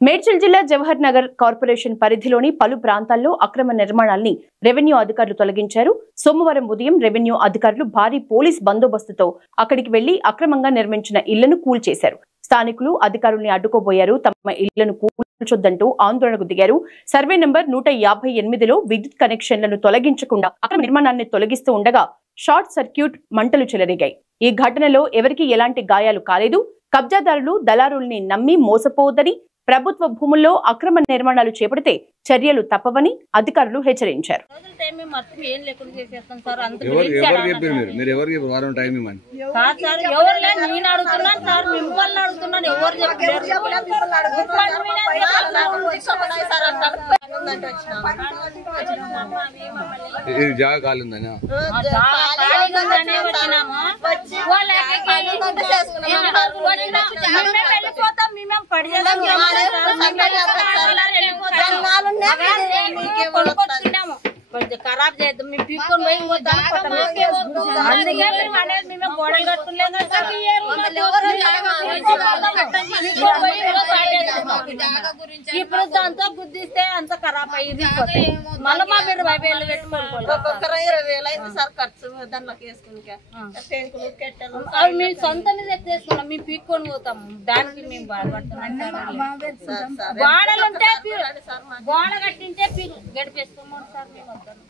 మేడ్చల్ జిల్లా జవహర్ నగర్ కార్పొరేషన్ పరిధిలోని పలు ప్రాంతాల్లో అక్రమ నిర్మాణాల్ని రెవెన్యూ అధికారులు తొలగించారు. సోమవారం ఉదయం రెవెన్యూ అధికారులు భారీ పోలీస్ బందోబస్తుతో అక్కడికి వెళ్లి అక్రమంగా నిర్మించిన ఇళ్లను కూల్చేశారు. స్థానికులు అధికారుల్ని అడ్డుకోబోయారు. తమ ఇళ్లను కూల్చొద్దంటూ ఆందోళనకు దిగారు. సర్వే నంబర్ 158లో విద్యుత్ కనెక్షన్లను తొలగించకుండా అక్రమ నిర్మాణాన్ని తొలగిస్తూ ఉండగా షార్ట్ సర్క్యూట్ మంటలు చెలరేగాయి. ఈ ఘటనలో ఎవరికీ ఎలాంటి గాయాలు కాలేదు. కబ్జాదారులు దళారుల్ని నమ్మి మోసపోవద్దని, ప్రభుత్వ భూముల్లో అక్రమ నిర్మాణాలు చేపడితే చర్యలు తప్పవని అధికారులు హెచ్చరించారు. ఖరాబ్ చేద్దాం మేము పీక్కొని పోయి అందుకే మేము అనేది మేము గోడలు కట్టుకోలేము. ఇప్పుడు దాంతో గుద్దిస్తే అంత ఖరాబ్ అయ్యింది. మళ్ళీ మా మీరు 20,000 పెట్టుకోవాలి. సార్ ఖర్చు దాంట్లోకి అవి మేము సొంత మీద ఎత్తేసుకున్నాం. మేము పీక్కొని పోతాము. దానికి మేము బాధపడుతున్నాం. గోడలు ఉంటే గోడ కట్టింటే గడిపేసుకోమని సార్ మేము వస్తాను.